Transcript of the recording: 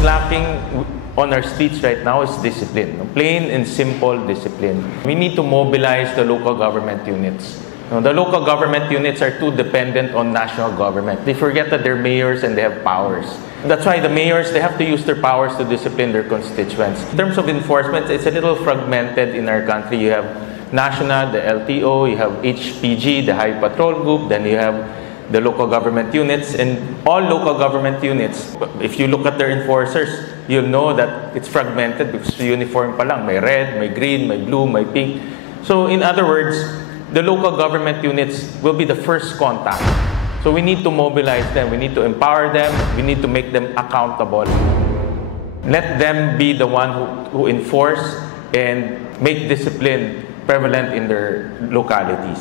What's lacking on our streets right now is discipline. Plain and simple discipline. We need to mobilize the local government units. The local government units are too dependent on national government. They forget that they're mayors and they have powers. That's why the mayors, they have to use their powers to discipline their constituents. In terms of enforcement, it's a little fragmented in our country. You have National, the LTO, you have HPG, the High Patrol Group, then you have the local government units, and all local government units, if you look at their enforcers, you'll know that it's fragmented because uniform pa lang. May red, may green, may blue, may pink. So in other words, the local government units will be the first contact. So we need to mobilize them, we need to empower them, we need to make them accountable. Let them be the one who enforce and make discipline prevalent in their localities.